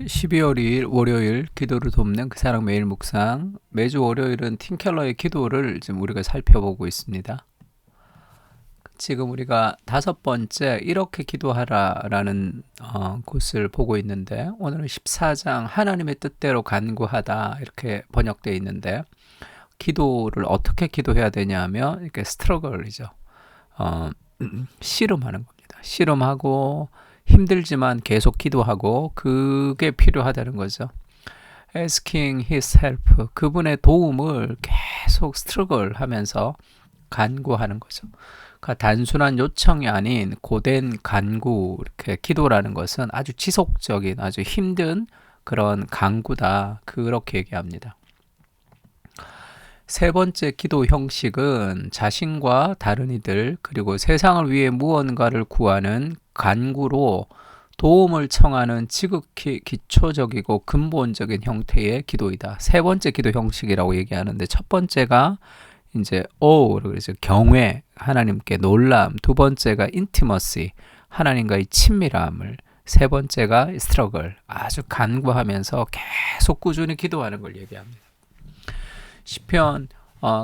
12월 2일 월요일 기도를 돕는 그 사랑 매일 묵상. 매주 월요일은 팀켈러의 기도를 지금 우리가 살펴보고 있습니다. 지금 우리가 5번째 이렇게 기도하라라는 곳을 보고 있는데, 오늘은 14장 하나님의 뜻대로 간구하다 이렇게 번역되어 있는데, 기도를 어떻게 기도해야 되냐 하면 이렇게 스트러글이죠. 씨름하는 겁니다. 씨름하고 힘들지만 계속 기도하고, 그게 필요하다는 거죠. asking his help, 그분의 도움을 계속 스트러글 하면서 간구하는 거죠. 그러니까 단순한 요청이 아닌 고된 간구, 이렇게 기도라는 것은 아주 지속적인 아주 힘든 그런 간구다, 그렇게 얘기합니다. 세 번째 기도 형식은 자신과 다른 이들 그리고 세상을 위해 무언가를 구하는 간구로 도움을 청하는 지극히 기초적이고 근본적인 형태의 기도이다. 세 번째 기도 형식이라고 얘기하는데, 첫 번째가 이제 그래서 경외, 하나님께 놀람, 두 번째가 intimacy, 하나님과의 친밀함을, 세 번째가 struggle, 아주 간구하면서 계속 꾸준히 기도하는 걸 얘기합니다. 시편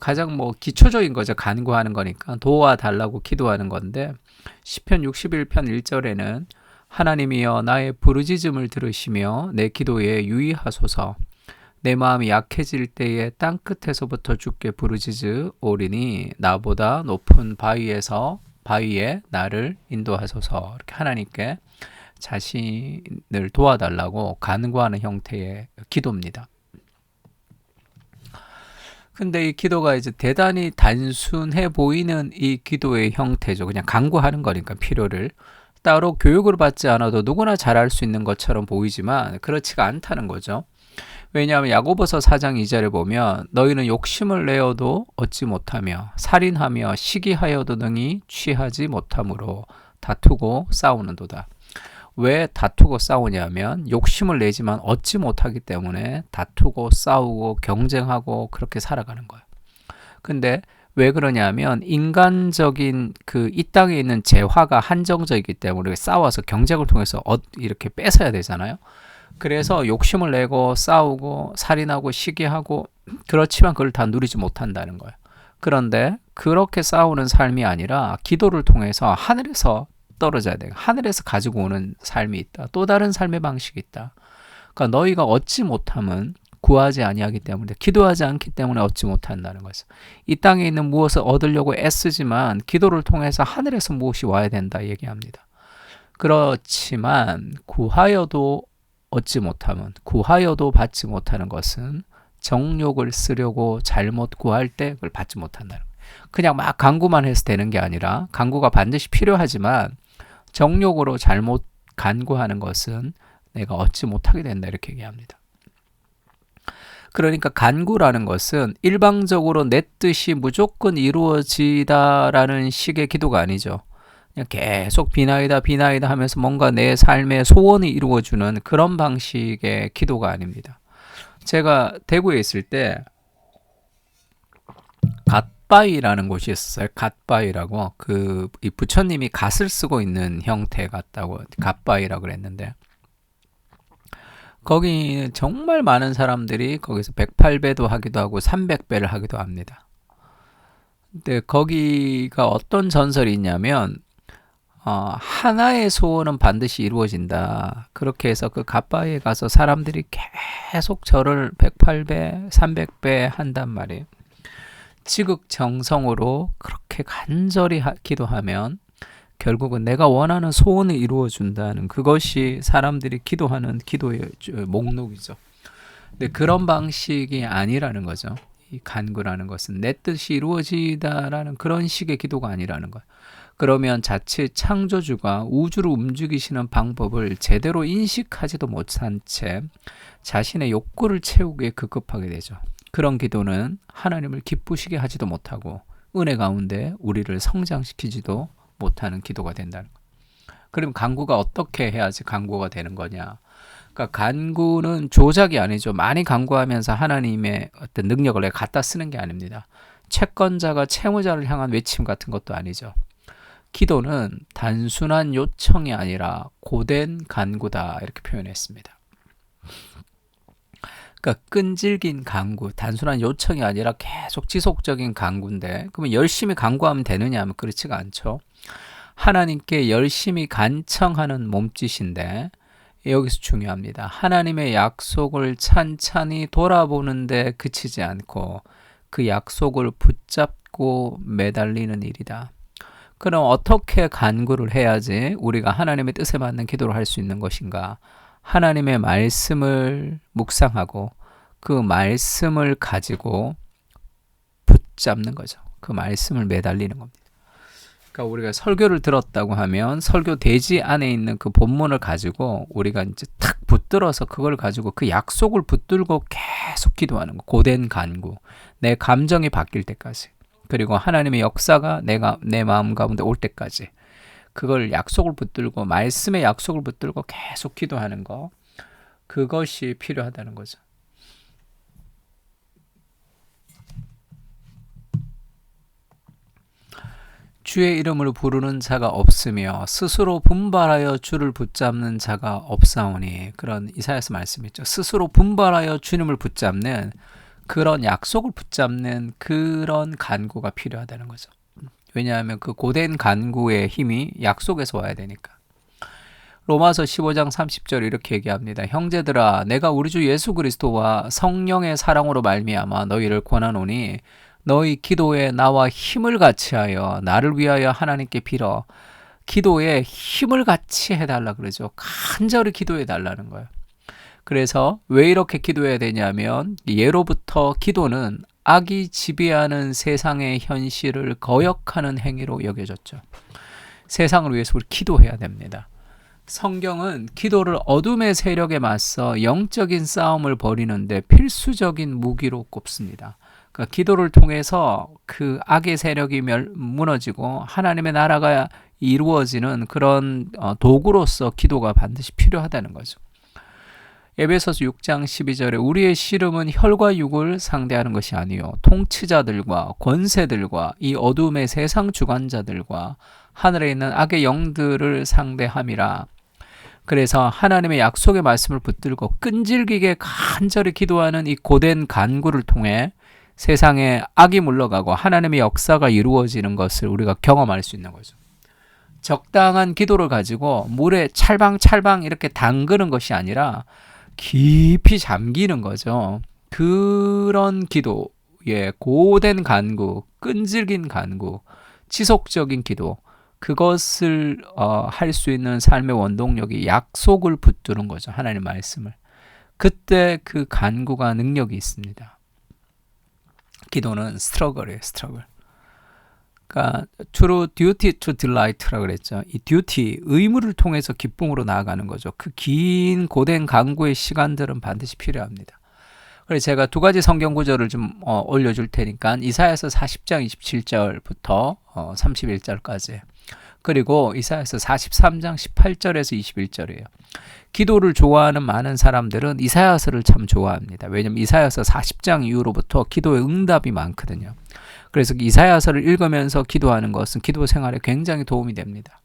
가장 기초적인 거죠. 간구하는 거니까 도와달라고 기도하는 건데, 시편 61편 1절에는 하나님이여 나의 부르짖음을 들으시며 내 기도에 유의하소서. 내 마음이 약해질 때에 땅끝에서부터 주께 부르짖으오리니 나보다 높은 바위에 나를 인도하소서. 이렇게 하나님께 자신을 도와달라고 간구하는 형태의 기도입니다. 근데 이 기도가 이제 대단히 단순해 보이는 이 기도의 형태죠. 그냥 간구하는 거니까 필요를 따로 교육을 받지 않아도 누구나 잘할 수 있는 것처럼 보이지만 그렇지가 않다는 거죠. 왜냐하면 야고보서 4장 2절에 보면 너희는 욕심을 내어도 얻지 못하며 살인하며 시기하여도 능히 취하지 못함으로 다투고 싸우는도다. 왜 다투고 싸우냐면 욕심을 내지만 얻지 못하기 때문에 다투고 싸우고 경쟁하고 그렇게 살아가는 거예요. 근데 왜 그러냐면 인간적인 이 땅에 있는 재화가 한정적이기 때문에 싸워서 경쟁을 통해서 이렇게 뺏어야 되잖아요. 그래서 욕심을 내고 싸우고 살인하고 시기하고, 그렇지만 그걸 다 누리지 못한다는 거예요. 그런데 그렇게 싸우는 삶이 아니라 기도를 통해서 하늘에서 떨어져야 돼요. 하늘에서 가지고 오는 삶이 있다. 또 다른 삶의 방식이 있다. 그러니까 너희가 얻지 못함은 구하지 아니하기 때문에, 기도하지 않기 때문에 얻지 못한다는 거죠. 이 땅에 있는 무엇을 얻으려고 애쓰지만 기도를 통해서 하늘에서 무엇이 와야 된다 얘기합니다. 그렇지만 구하여도 얻지 못함은, 구하여도 받지 못하는 것은 정욕을 쓰려고 잘못 구할 때 그걸 받지 못한다는 거예요. 그냥 막 간구만 해서 되는 게 아니라, 간구가 반드시 필요하지만 정욕으로 잘못 간구하는 것은 내가 얻지 못하게 된다, 이렇게 얘기합니다. 그러니까 간구라는 것은 일방적으로 내 뜻이 무조건 이루어지다라는 식의 기도가 아니죠. 그냥 계속 비나이다 하면서 뭔가 내 삶의 소원이 이루어주는 그런 방식의 기도가 아닙니다. 제가 대구에 있을 때 갓바위라는 곳이 있었어요. 갓바위라고, 이 부처님이 갓을 쓰고 있는 형태 같다고 갓바위라고 그랬는데, 거기 정말 많은 사람들이 거기서 108배도 하기도 하고 300배를 하기도 합니다. 근데 거기가 어떤 전설이 있냐면, 하나의 소원은 반드시 이루어진다. 그렇게 해서 그 갓바위에 가서 사람들이 계속 절을 108배, 300배 한단 말이에요. 지극정성으로 그렇게 간절히 기도하면 결국은 내가 원하는 소원을 이루어준다는, 그것이 사람들이 기도하는 기도의 목록이죠. 근데 그런 방식이 아니라는 거죠. 이 간구라는 것은 내 뜻이 이루어지다라는 그런 식의 기도가 아니라는 거예요. 그러면 자칫 창조주가 우주를 움직이시는 방법을 제대로 인식하지도 못한 채 자신의 욕구를 채우기에 급급하게 되죠. 그런 기도는 하나님을 기쁘시게 하지도 못하고 은혜 가운데 우리를 성장시키지도 못하는 기도가 된다는 거예요. 그럼 간구가 어떻게 해야지 간구가 되는 거냐? 그러니까 간구는 조작이 아니죠. 많이 간구하면서 하나님의 어떤 능력을 내가 갖다 쓰는 게 아닙니다. 채권자가 채무자를 향한 외침 같은 것도 아니죠. 기도는 단순한 요청이 아니라 고된 간구다, 이렇게 표현했습니다. 그러니까 끈질긴 간구, 단순한 요청이 아니라 계속 지속적인 간구인데, 그러면 열심히 간구하면 되느냐 하면 그렇지가 않죠. 하나님께 열심히 간청하는 몸짓인데, 여기서 중요합니다. 하나님의 약속을 찬찬히 돌아보는데 그치지 않고 그 약속을 붙잡고 매달리는 일이다. 그럼 어떻게 간구를 해야지 우리가 하나님의 뜻에 맞는 기도를 할 수 있는 것인가? 하나님의 말씀을 묵상하고 그 말씀을 가지고 붙잡는 거죠. 그 말씀을 매달리는 겁니다. 그러니까 우리가 설교를 들었다고 하면 설교 대지 안에 있는 그 본문을 가지고 우리가 이제 탁 붙들어서 그걸 가지고 그 약속을 붙들고 계속 기도하는 거. 고된 간구. 내 감정이 바뀔 때까지. 그리고 하나님의 역사가 내 마음 가운데 올 때까지. 그걸 약속을 붙들고 말씀의 약속을 붙들고 계속 기도하는 거. 그것이 필요하다는 거죠. 주의 이름을 부르는 자가 없으며 스스로 분발하여 주를 붙잡는 자가 없사오니, 그런 이사야서 말씀이죠. 스스로 분발하여 주님을 붙잡는 그런 약속을 붙잡는 그런 간구가 필요하다는 거죠. 왜냐하면 그 고된 간구의 힘이 약속에서 와야 되니까. 로마서 15장 30절 이렇게 얘기합니다. 형제들아, 내가 우리 주 예수 그리스도와 성령의 사랑으로 말미암아 너희를 권하노니 너희 기도에 나와 힘을 같이 하여 나를 위하여 하나님께 빌어. 기도에 힘을 같이 해달라 그러죠. 간절히 기도해 달라는 거예요. 그래서 왜 이렇게 기도해야 되냐면, 예로부터 기도는 악이 지배하는 세상의 현실을 거역하는 행위로 여겨졌죠. 세상을 위해서 우리 기도해야 됩니다. 성경은 기도를 어둠의 세력에 맞서 영적인 싸움을 벌이는데 필수적인 무기로 꼽습니다. 그러니까 기도를 통해서 그 악의 세력이 무너지고 하나님의 나라가 이루어지는 그런 도구로서 기도가 반드시 필요하다는 거죠. 에베소서 6장 12절에 우리의 씨름은 혈과 육을 상대하는 것이 아니요 통치자들과 권세들과 이 어둠의 세상 주관자들과 하늘에 있는 악의 영들을 상대함이라. 그래서 하나님의 약속의 말씀을 붙들고 끈질기게 간절히 기도하는 이 고된 간구를 통해 세상에 악이 물러가고 하나님의 역사가 이루어지는 것을 우리가 경험할 수 있는 거죠. 적당한 기도를 가지고 물에 찰방찰방 이렇게 담그는 것이 아니라 깊이 잠기는 거죠. 그런 기도의 고된 간구, 끈질긴 간구, 지속적인 기도, 그것을 할 수 있는 삶의 원동력이 약속을 붙드는 거죠. 하나님의 말씀을. 그때 그 간구가 능력이 있습니다. 기도는 스트러글이에요. 스트러글. 그러니까 true duty to delight라고 그랬죠. 이 duty, 의무를 통해서 기쁨으로 나아가는 거죠. 그 긴 고된 간구의 시간들은 반드시 필요합니다. 그래서 제가 두 가지 성경 구절을 좀 올려줄 테니까 이사야서 40장 27절부터 31절까지, 그리고 이사야서 43장 18절에서 21절이에요. 기도를 좋아하는 많은 사람들은 이사야서를 참 좋아합니다. 왜냐하면 이사야서 40장 이후로부터 기도의 응답이 많거든요. 그래서 이사야서를 읽으면서 기도하는 것은 기도 생활에 굉장히 도움이 됩니다.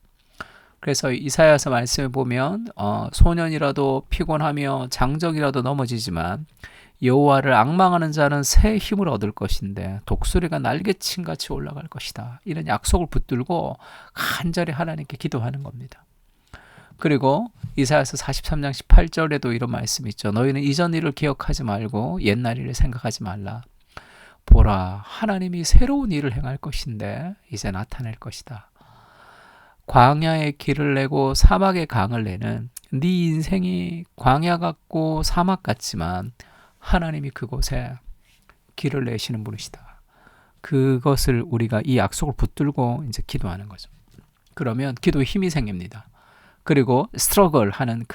그래서 이사야서 말씀을 보면 소년이라도 피곤하며 장정이라도 넘어지지만 여호와를 앙망하는 자는 새 힘을 얻을 것인데 독수리가 날개침같이 올라갈 것이다. 이런 약속을 붙들고 간절히 하나님께 기도하는 겁니다. 그리고 이사야서 43장 18절에도 이런 말씀이 있죠. 너희는 이전 일을 기억하지 말고 옛날 일을 생각하지 말라. 보라, 하나님이 새로운 일을 행할 것인데 이제 나타낼 것이다. 광야에 길을 내고 사막에 강을 내는 네 인생이 광야 같고 사막 같지만 하나님이 그곳에 길을 내시는 분이시다. 그것을 우리가 이 약속을 붙들고 이제 기도하는 거죠. 그러면 기도에 힘이 생깁니다. 그리고 스트러글 하는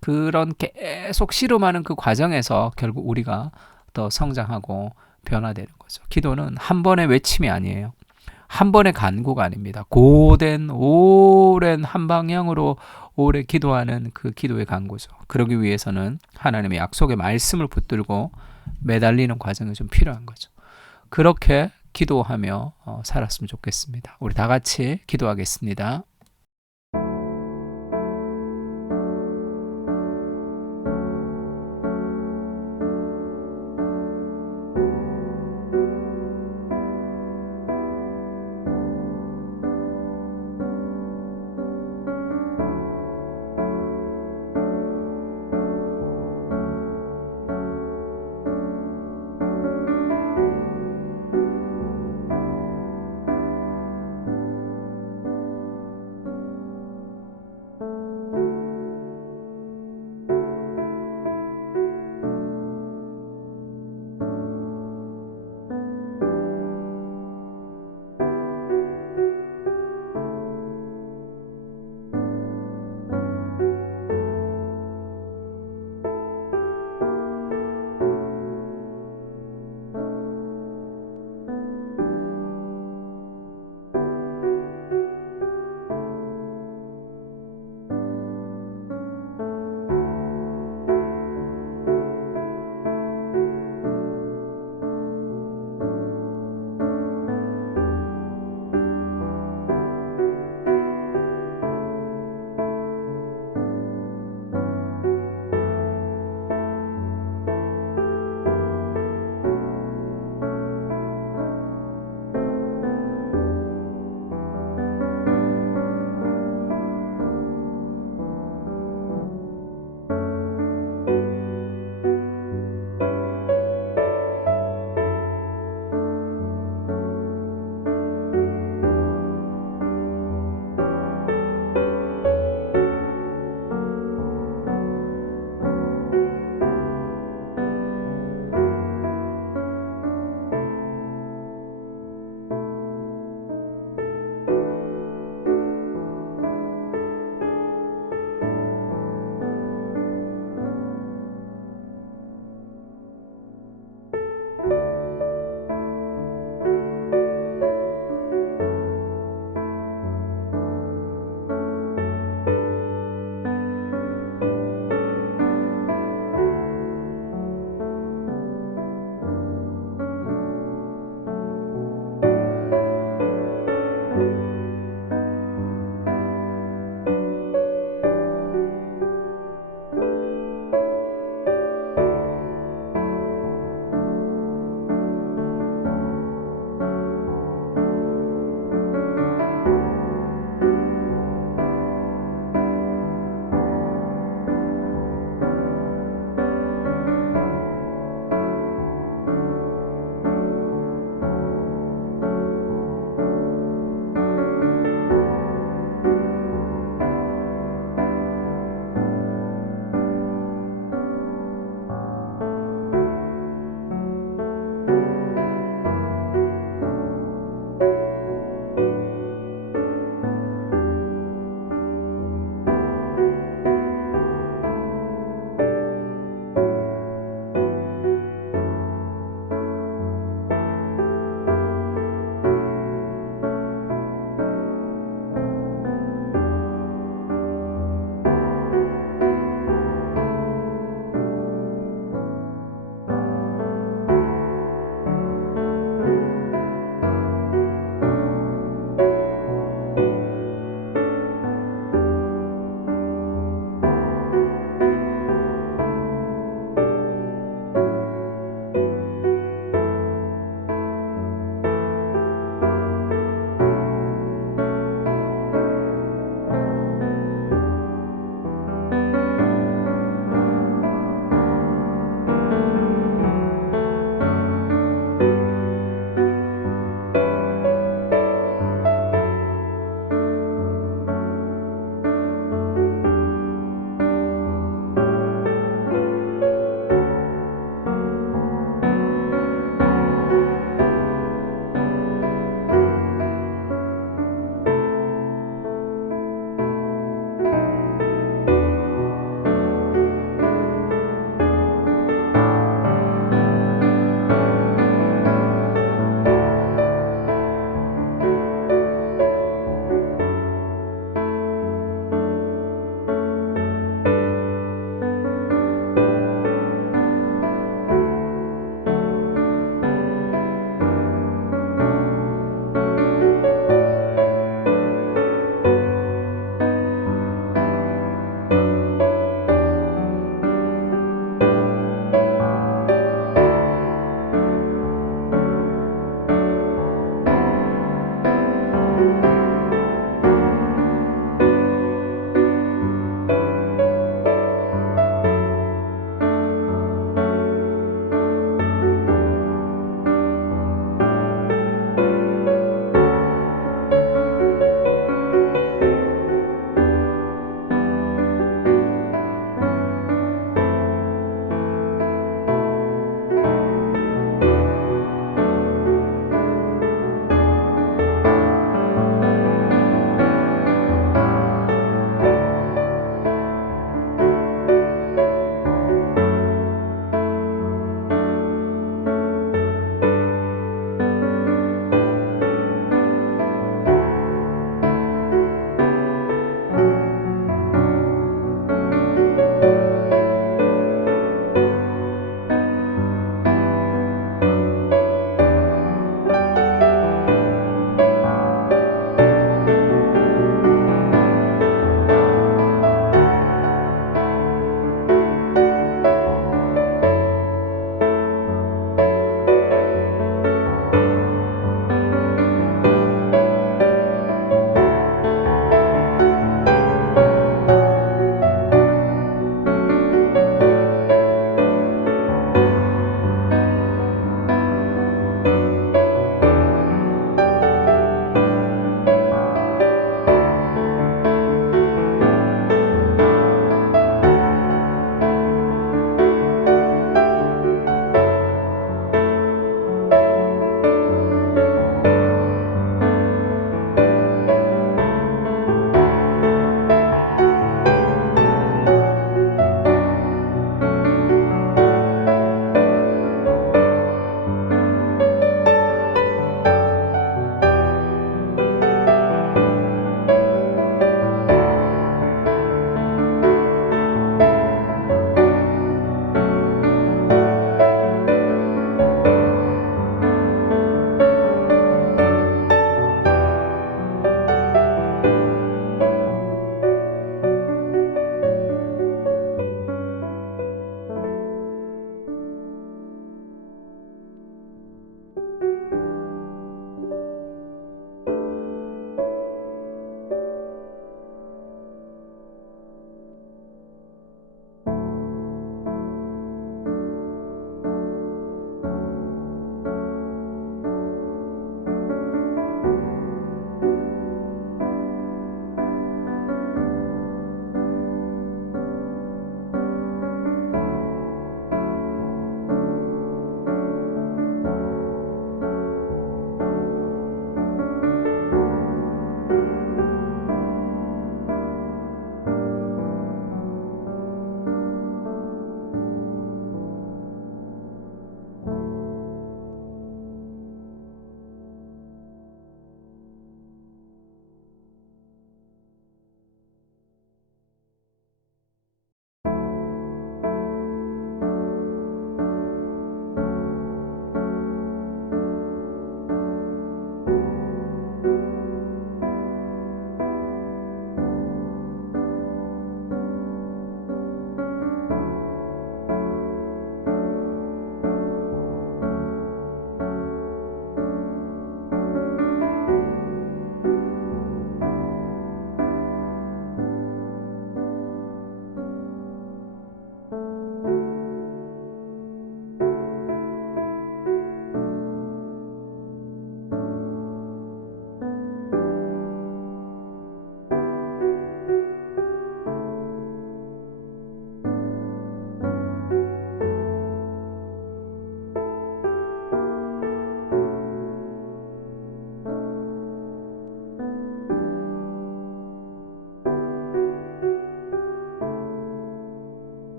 그런 계속 씨름하는 그 과정에서 결국 우리가 더 성장하고 변화되는 거죠. 기도는 한 번의 외침이 아니에요. 한 번의 간구가 아닙니다. 고된 오랜 한 방향으로 오래 기도하는 그 기도의 간구죠. 그러기 위해서는 하나님의 약속의 말씀을 붙들고 매달리는 과정이 좀 필요한 거죠. 그렇게 기도하며 살았으면 좋겠습니다. 우리 다 같이 기도하겠습니다.